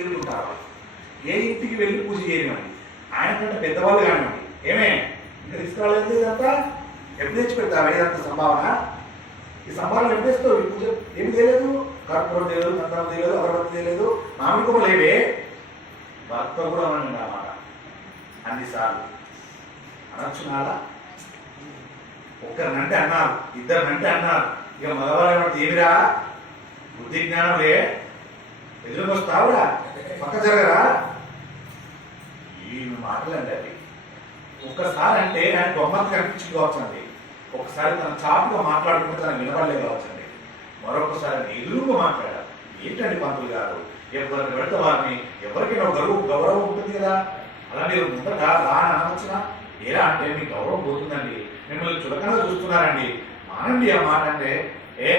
ఎదుర్కొంటారు. ఏ ఇంటికి వెళ్ళి పూజ చేయనివ్వండి, ఆయన కంటే పెద్దవాళ్ళు కానివ్వండి, ఏమే ఇంకా తీసుకురాలేదు ఇదంతా ఎప్పుడు తెచ్చి పెడతావు ఇదంత సంభావన? ఈ సంభావన ఎప్పుడు తెస్తావు? ఈ పూజ ఏమి తెలియదు, కర్పూరం తెలియదు, నందనం తెలియదు, అగరబత్తి తెలియదు, మామిడి కొమ్మ లేవే. భర్త కూడా అనండి అన్నమాట అన్నిసార్లు అనొచ్చు నాలా. ఒక్కరినంటే అన్నారు, ఇద్దరినంటే అన్నారు, ఇక మగవాళ్ళు ఏమిరా బుద్ధి జ్ఞానం లే, ఎదురుకొస్తావురా, పక్క జరగరా, ఈ మాటలండి అవి. ఒక్కసారి అంటే ఆయన బొమ్మలు కనిపించుకోవచ్చండి, ఒకసారి తన చాటుగా మాట్లాడుకుంటే తన వినపడలే కావచ్చండి, మరొకసారి ఎదురుగా మాట్లాడాలి. ఏంటండి పంతులు గారు, ఎవరిని పెడితే వారిని ఎవరికైనా గౌరవం ఉంటుంది కదా, అలా మీరు ముందట రాని అనవచ్చునా? ఏరా అంటే మీ గౌరవం పోతుందండి, మిమ్మల్ని చులకనగా చూస్తున్నారండి, మానండి ఆ మాట. అంటే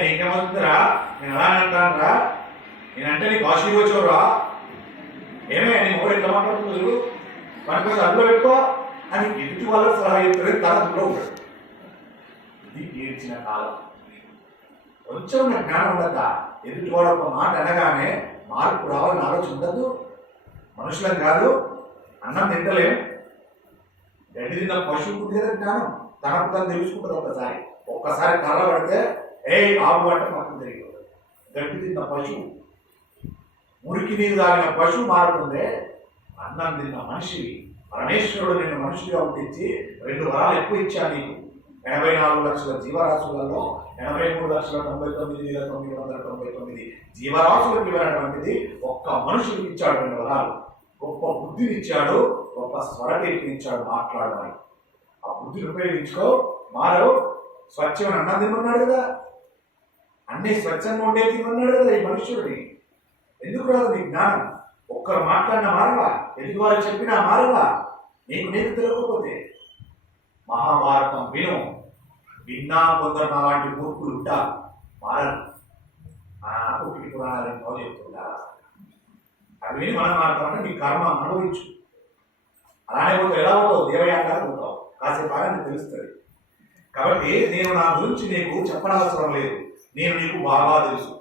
నీకేమవుతుందిరా, నేను అలా అంటాను రా, నేనంటే నీకు ఆశీర్వచోరా, ఏమే నేను కూడా ఎట్లా మాట్లాడుతున్నారు, వాటి కోసం అందులో పెట్టుకో అని ఎదుటి వాళ్ళ సలహా చెప్తారు, తన అందులో ఉంటాడు. ఇది ఏడ్చిన కాలం. కొంచెం నా జ్ఞానం ఉండదా, ఎదుటి వాడు ఒక మాట అనగానే మార్పు రావాలని ఆలోచన ఉండదు. మనుషులకు కాదు, అన్నం తింటలేం, గడ్డి తిన్న పశువుకు కదా జ్ఞానం, తనకు తను తెలుసుకుంటుంది. ఒక్కసారి కర్ర పడితే ఆవు అంటే పక్కన తిరిగిపోతుంది. గడ్డి తిన్న పశువు, మురికి నీరు తాగిన పశువు మారుతుంది. అన్నం తిన్న మనిషి, పరమేశ్వరుడు నిన్ను మనిషిగా పుట్టించి 2 వరాలు ఎక్కువ ఇచ్చాడు నీకు. 84 లక్షల జీవరాశులలో 83,99,999 జీవరాశులకు ఇవ్వనటువంటిది ఒక్క మనుషులకు ఇచ్చాడు 2 వరాలు. గొప్ప బుద్ధిని ఇచ్చాడు, గొప్ప స్వరకీర్తిని ఇచ్చాడు మాట్లాడమని. ఆ బుద్ధిని ఉపయోగించుకో, మారవు. స్వచ్ఛమైన అన్నం తిన్నాడు కదా, అన్ని స్వచ్ఛంగా ఉండే తిన్నాడు కదా ఈ మనుష్యుడిని. ఎందుకు రాదు నీ జ్ఞానం? ఒక్కరు మాట్లాడినా మారవా, ఎదుటి వారు చెప్పినా మారవా, నీకు తెలియకపోతే. మహాభారతం విను, విన్నా కొందరు నా లాంటి మూర్ఖులు ఉంటారు, మారరు. ఒకటి పురాణాలు ఎంతో చెప్తుందా, అవి విని మనం మాట్లాడమంటే నీ కర్మ అనుభవించు. అలానే పోతావు, ఎలా పోతావు, దేవయాగానే పోతావు, కాసేపు బాగా తెలుస్తుంది. కాబట్టి నేను నా గురించి నీకు చెప్పనవసరం లేదు, నేను నీకు బాగా తెలుసు.